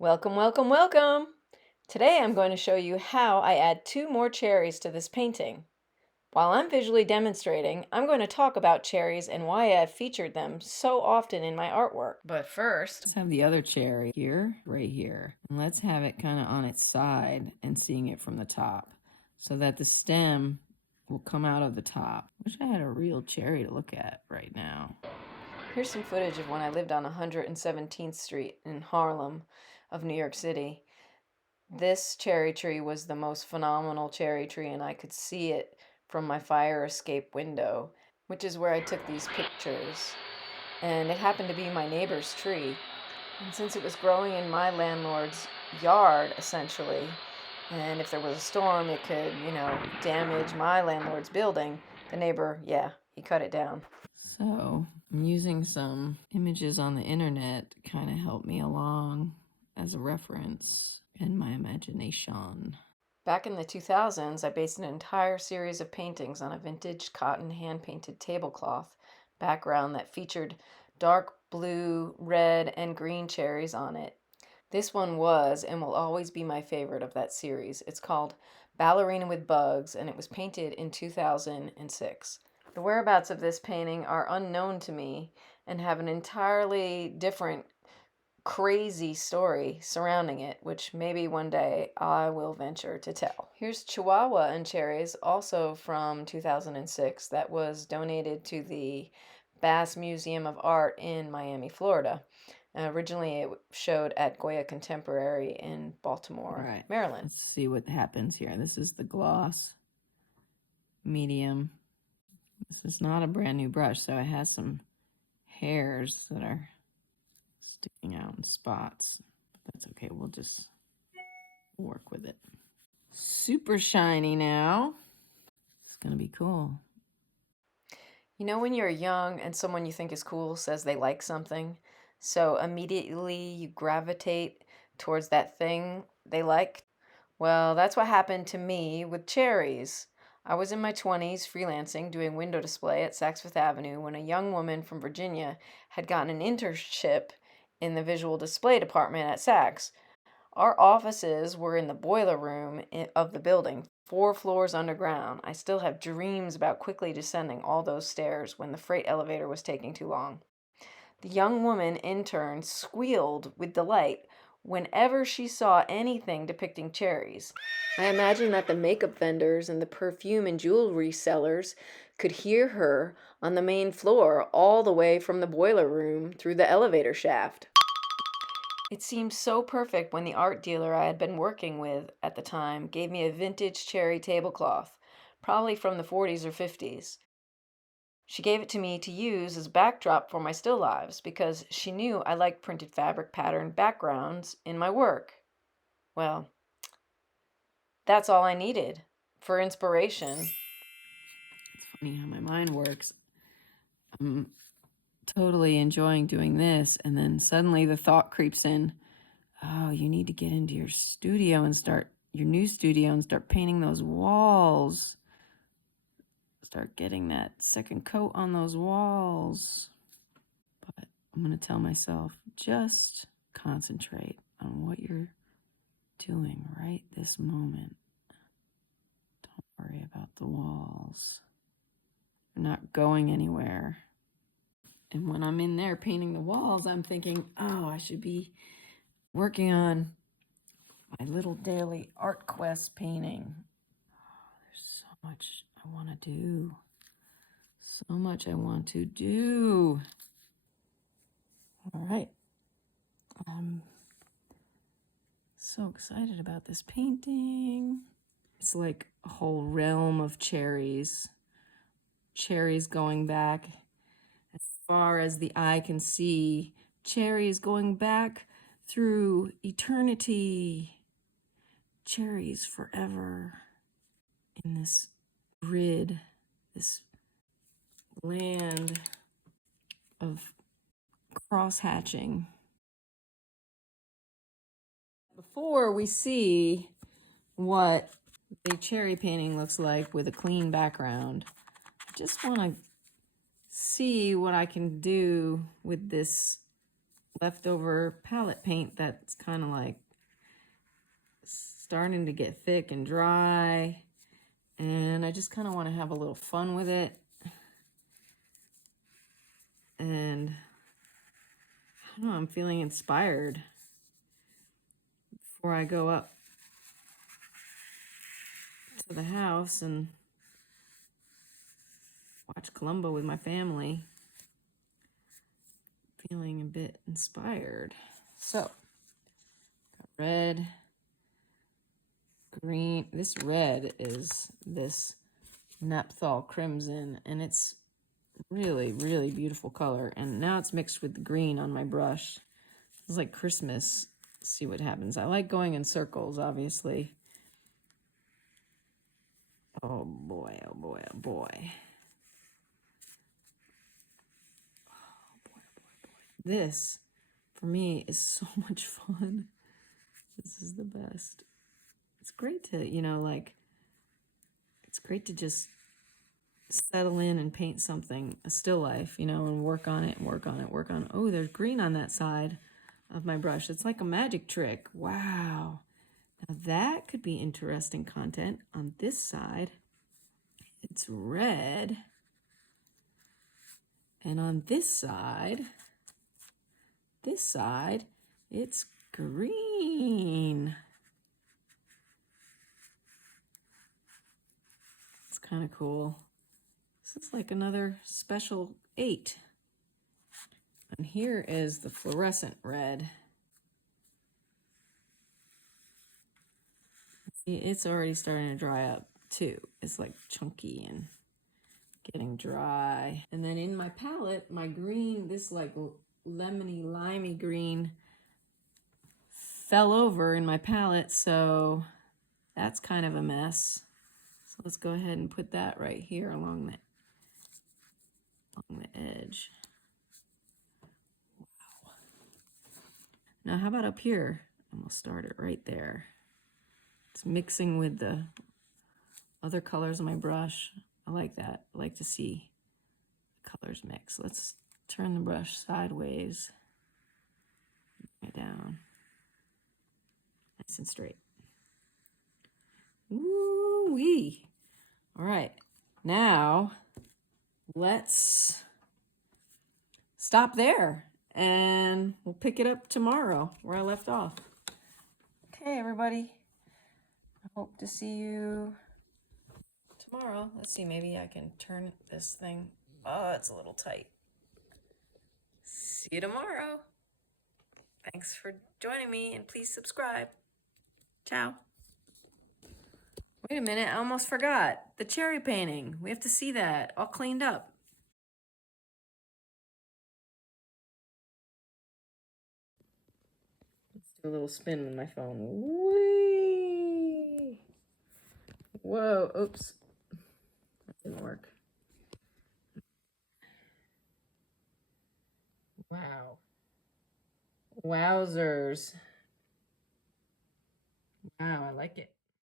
Welcome, welcome, welcome! Today I'm going to show you how I add 2 more cherries to this painting. While I'm visually demonstrating, I'm going to talk about cherries and why I've featured them so often in my artwork. But first, Let's have the other cherry here, right here. And let's have it kind of on its side and seeing it from the top so that the stem will come out of the top. Wish I had a real cherry to look at right now. Here's some footage of when I lived on 117th Street in Harlem of New York City. This cherry tree was the most phenomenal cherry tree, and I could see it from my fire escape window, which is where I took these pictures. And it happened to be my neighbor's tree. And since it was growing in my landlord's yard, essentially, and if there was a storm, it could, damage my landlord's building, the neighbor, he cut it down. So I'm using some images on the internet to kind of help me along as a reference in my imagination. Back in the 2000s, I based an entire series of paintings on a vintage cotton hand-painted tablecloth background that featured dark blue, red, and green cherries on it. This one was and will always be my favorite of that series. It's called Ballerina with Bugs, and it was painted in 2006. The whereabouts of this painting are unknown to me and have an entirely different crazy story surrounding it, which maybe one day I will venture to tell. Here's Chihuahua and Cherries, also from 2006, that was donated to the Bass Museum of Art in Miami, Florida. Originally, it showed at Goya Contemporary in Baltimore, Maryland. Let's see what happens here. This is the gloss medium. This is not a brand new brush, so it has some hairs that are sticking out in spots. But that's okay. We'll just work with it. Super shiny now. It's going to be cool. You know when you're young and someone you think is cool says they like something, so immediately you gravitate towards that thing they like? Well, that's what happened to me with cherries. I was in my 20s freelancing doing window display at Saks Fifth Avenue when a young woman from Virginia had gotten an internship in the visual display department at Saks. Our offices were in the boiler room of the building, 4 floors underground. I still have dreams about quickly descending all those stairs when the freight elevator was taking too long. The young woman intern squealed with delight whenever she saw anything depicting cherries. I imagine that the makeup vendors and the perfume and jewelry sellers could hear her on the main floor all the way from the boiler room through the elevator shaft. It seemed so perfect when the art dealer I had been working with at the time gave me a vintage cherry tablecloth, probably from the 40s or 50s. She gave it to me to use as a backdrop for my still lives because she knew I liked printed fabric pattern backgrounds in my work. Well, that's all I needed for inspiration. It's funny how my mind works. I'm totally enjoying doing this, and then suddenly the thought creeps in, oh, you need to get into your studio and start your new studio and start painting those walls. Start getting that second coat on those walls. But I'm going to tell myself, just concentrate on what you're doing right this moment. Don't worry about the walls. They're not going anywhere. And when I'm in there painting the walls, I'm thinking, oh, I should be working on my little daily art quest painting. Oh, there's so much I want to do. So much I want to do. All right. I'm so excited about this painting. It's like a whole realm of cherries. Cherries going back as far as the eye can see. Cherries going back through eternity. Cherries forever in this grid, this land of cross-hatching. Before we see what the cherry painting looks like with a clean background, I just want to see what I can do with this leftover palette paint that's kind of like starting to get thick and dry. And I just kind of want to have a little fun with it. And I don't know, I'm feeling inspired before I go up to the house and watch Columbo with my family. Feeling a bit inspired. So, got red, green. This red is this Naphthol Crimson, and it's really, really beautiful color. And now it's mixed with the green on my brush. It's like Christmas. See what happens. I like going in circles, obviously. Oh boy, oh boy, oh boy. This, for me, is so much fun. This is the best. It's great to, like, it's great to just settle in and paint something, a still life, and work on it and work on it, work on it. Oh, there's green on that side of my brush. It's like a magic trick. Wow. Now that could be interesting content. On this side, it's red. And on this side, it's green. It's kind of cool. This is like another special 8. And here is the fluorescent red. See, it's already starting to dry up too. It's like chunky and getting dry. And then in my palette, my green, this like lemony, limey green fell over in my palette, so that's kind of a mess. So let's go ahead and put that right here along the edge. Wow. Now how about up here? I'm gonna start it right there. It's mixing with the other colors on my brush. I like that. I like to see colors mix. Let's turn the brush sideways. Bring it down. Nice and straight. Woo-wee. All right. Now, let's stop there and we'll pick it up tomorrow where I left off. Okay, everybody. I hope to see you tomorrow. Let's see, maybe I can turn this thing. Oh, it's a little tight. See you tomorrow. Thanks for joining me, and please subscribe. Ciao. Wait a minute, I almost forgot. The cherry painting. We have to see that all cleaned up. Let's do a little spin with my phone. Whee! Whoa, oops. That didn't work. Wow. Wowzers. Wow, I like it.